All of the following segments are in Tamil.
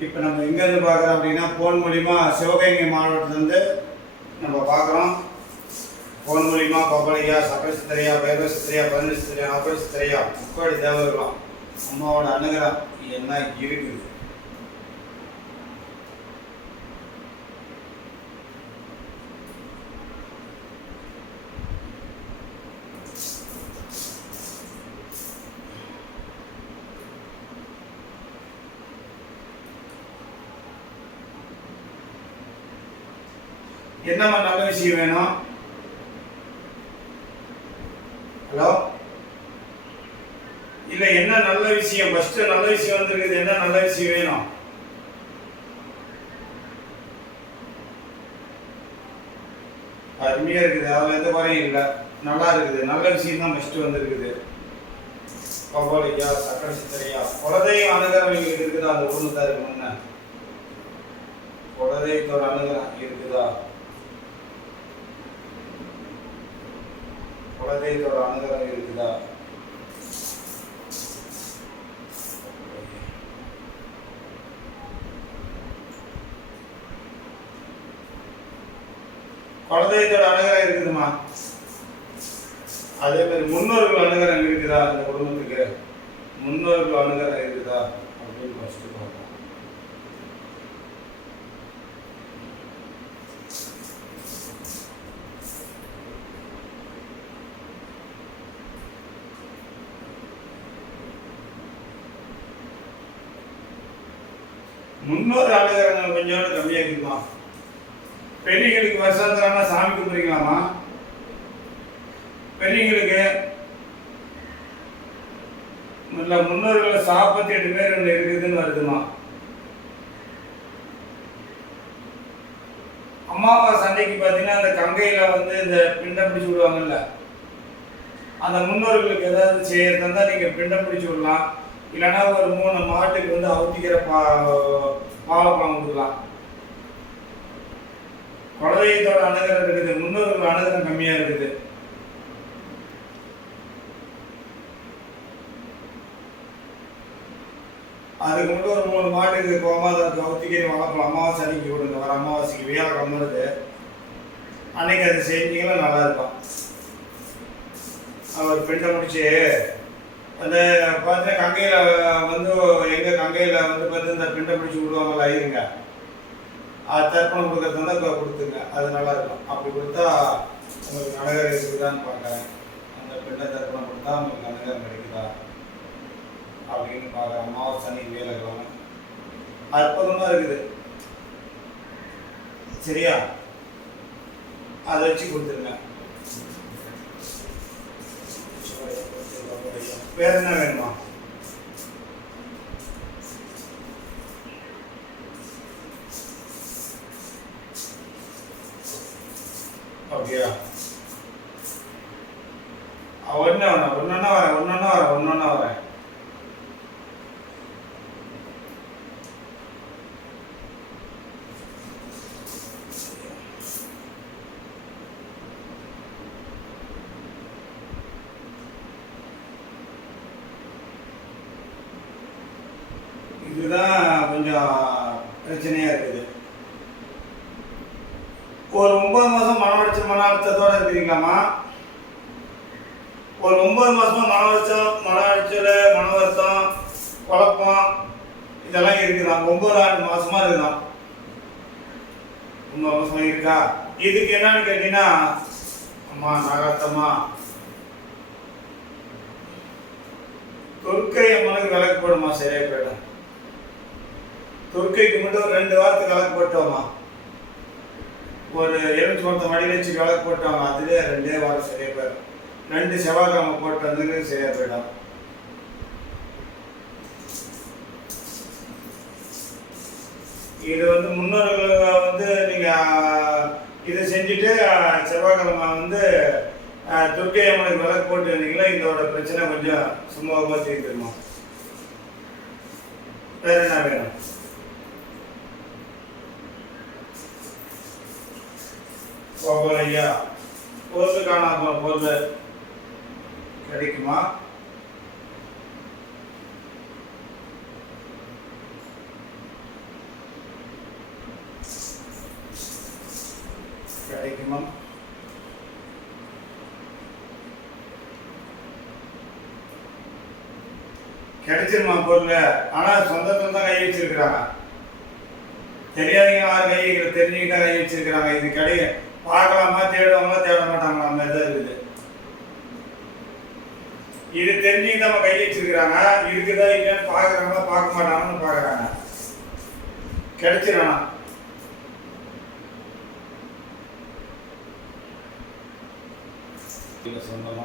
இப்போ நம்ம எங்கேருந்து பார்க்குறோம் அப்படின்னா ஃபோன் மூலிமா சிவகங்கை மாவட்டத்துலேருந்து நம்ம பார்க்குறோம். ஃபோன் மூலிமா பப்பளையா சக்கரசித்திரையா பைரவசித்திரையா பதினசித்திரையா நவரசித்திரையா முக்கோடி தேவர்களாம் அம்மாவோட அனுகிரம் என்ன இருக்குது என்னம்மா நல்ல விஷயம் வேணும்? ஹலோ இல்ல என்ன நல்ல விஷயம்? ஃபர்ஸ்ட் நல்ல விஷயம் வந்திருக்குது. என்ன நல்ல விஷயம் வேணும்? அருமையா இருக்குது. அதில் எந்த குறையும் இல்லை. நல்லா இருக்குது. நல்ல விஷயம் தான் ஃபர்ஸ்ட் வந்திருக்குது. பகவலையா சக்கரை சித்தரையா? குலதெய்வம் அனுகிறம் எங்களுக்கு இருக்குதா? அந்த ஒன்று தான் இருக்கு முன்ன குலதெய்வத்தோட அனுகிறம் இருக்குதா? குலதெய்வத்தோட அனுகிரம் இருக்குதா? குலதெய்வத்தோட அனுகிரம் இருக்குதுமா அதே மாதிரி முன்னோர்கள் அனுகிரம் இருக்குதா அந்த குடும்பத்துக்கு? முன்னோர்கள் அனுகரம் இருக்குதா? அப்படின்னு ஃபஸ்ட்டு பார்ப்போம். முன்னோர் அனுகிரகங்கள் கொஞ்சோண்டு கம்மியாக இருக்குமா? பெரியங்களுக்கு வருஷத்துலன்னா சாமி கும்பிடுங்களாமா பெரியங்களுக்கு இல்ல முன்னோர்கள் சாப்பத்தி எட்டு பேர் ஒன்று இருக்குதுன்னு வருதுமா? அமாவாசை அன்னைக்கு பார்த்தீங்கன்னா அந்த கங்கையில் வந்து இந்த பிண்டம் பிடிச்சி விடுவாங்கல்ல. அந்த முன்னோர்களுக்கு ஏதாவது செய்யறதா நீங்கள் பிண்டம் பிடிச்சி விடலாம். இல்லைன்னா ஒரு மூணு மாட்டுக்கு வந்து அவுத்திக்கிற பா பாவப்பழம் கொடுக்கலாம் குலதெய்வத்தோட அணுகரம் இருக்குது முன்னோர்கள் அணுகரம் கம்மியா இருக்குது. அதுக்கு மட்டும் ஒரு மூணு மாட்டுக்கு கோமாதம் கவுத்திக்கறி வளர்க்கலாம் அமாவாசை அன்னைக்கு கொடுங்க வர அமாவாசைக்கு வேலை வருது. அன்னைக்கு அது செஞ்சீங்கன்னா நல்லா இருக்கும். அவர் பெண்ணை முடிச்சு அந்த பார்த்தீங்கன்னா கங்கையில் வந்து எங்கள் கங்கையில் வந்து பார்த்து இந்த பிண்டை பிடிச்சி விடுவாங்களா இருங்க அது தர்ப்பணம் கொடுக்கறது வந்து கொடுத்துங்க. அது நல்லா இருக்கும். அப்படி கொடுத்தா உங்களுக்கு நடகர் இருக்குதான்னு பார்க்குறேன் அந்த பிண்டை தர்ப்பணம் கொடுத்தா உங்களுக்கு நடகர் கிடைக்குதா? அப்படின்னு பார்க்குறேன் அமாவாசை வேலை வேலைக்கிழமை. அற்புதமாக இருக்குது. சரியா? அதை வச்சு கொடுத்துருங்க. வேற என்ன வேணுமா? அப்படியா ஒன்று வேணாம்? ஒன்றா வரேன் ஒன்றா வரேன் ஒன்றா வரேன் இதுதான் கொஞ்சம் பிரச்சனையா இருக்குது. ஒரு ஒன்பது மாசம் மன உளைச்சல் மன அழுத்தத்தோட இருக்கிறீங்களாமா ஒரு ஒன்பது மாசமா மன உளைச்சல் மன உளைச்சல் மன வருத்தம் குழப்பம் இதெல்லாம் இருக்குதான் ஒன்பது ஆறு மாசமா இருக்குதான் ஒன்பது மாசமா இருக்கா? இதுக்கு என்னன்னு கேட்டீங்கன்னா அம்மா நகத்தம்மா தொற்கை அம்மனுக்கு விளக்கு போடுமா சரியா போயிடும் துர்க்கைக்கு மட்டும் ஒரு ரெண்டு வாரத்துக்கு விளக்கு போட்டோமா? ஒரு எழுநூத்தி மொத்த மடி வச்சு விளக்கு போட்டோம்? அதுலேயே ரெண்டே வாரம் சரியா போயிடும். ரெண்டு செவ்வாய்க்கிழமை போட்டு வந்து சரியா போயிடும். இது வந்து முன்னோர்கள் வந்து நீங்கள் இதை செஞ்சுட்டு செவ்வாய்க்கிழமை வந்து துர்க்கை அம்மனுக்கு விளக்கு போட்டு இருந்தீங்களா இதோட பிரச்சனை கொஞ்சம் சுமூகமாக தீர்த்துருமா வேறு என்ன வேணும்? ஒவ்வொரு ஐயா பொருளுக்கான பொருள் கிடைக்குமா? கிடைக்குமா? கிடைச்சிருமா பொருள் ஆனால் சொந்தத்தில் தான் கை வச்சிருக்கிறாங்க. தெரியாதீங்க யார் கை தெரிஞ்சுக்கிட்டா கை வச்சிருக்கிறாங்க. இது கிடையாது. பார்க்கலாமா தேடுவாங்களா தேட மாட்டாங்களா அந்த மாதிரி தான் இருக்குது. இது தெரிஞ்சுக்கிட்டு நம்ம கை வச்சிருக்கிறாங்க. இருக்குதா இல்லைன்னு பார்க்குறாங்களா பார்க்க மாட்டாங்கன்னு பார்க்குறாங்க. கிடைச்சிடணும் இல்லை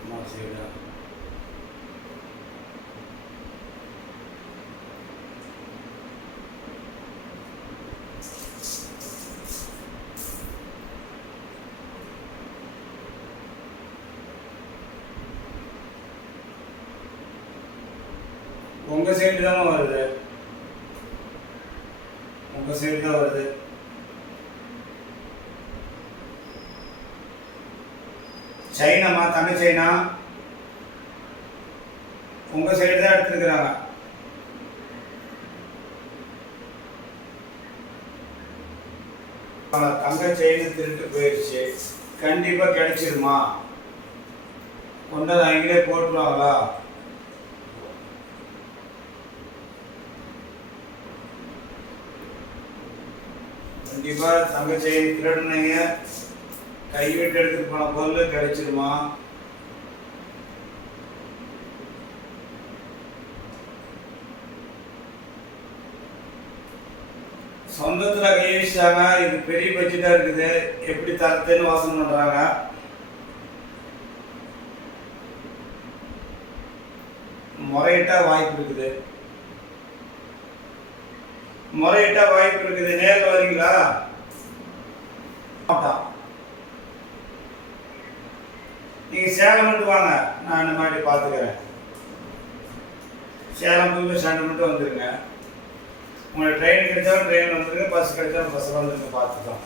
அம்மா உங்க சைடு தான் வருது. உங்க சைடு தான் வருது. சைனாமா தமிழ் சைனா. உங்க சைடு தான் எடுத்துருக்குறாங்க. தங்க செயின் திருட்டு போயிடுச்சு கண்டிப்பா கிடைச்சிருமா? கொண்டது அவங்களே போட்டுருவாங்களா? கண்டிப்பா தங்க செயின் திருடுனீங்க கைவிட்டு எடுத்துட்டு போன பொருள் கிடைச்சிருமா? சொந்தத்துல கை இது பெரிய பட்ஜெட்டா இருக்குது எப்படி தரத்துன்னு வாசம் பண்றாங்க. முறையிட்டா வாய்ப்பு இருக்குது. முறையிட்டா வாய்ப்பு இருக்குது. நேரில் வரீங்களா? மாட்டான் நீங்கள் சேலம் மட்டும் வாங்க. நான் இந்த மாதிரி பார்த்துக்கிறேன். சேலம் போய் சண்டை மட்டும் வந்துருங்க. உங்களுக்கு ட்ரெயின் கிடைச்சாலும் ட்ரெயின் வந்துருங்க பஸ் கிடைச்சாலும் பஸ்ஸில் வந்துருங்க பார்த்துக்கலாம்.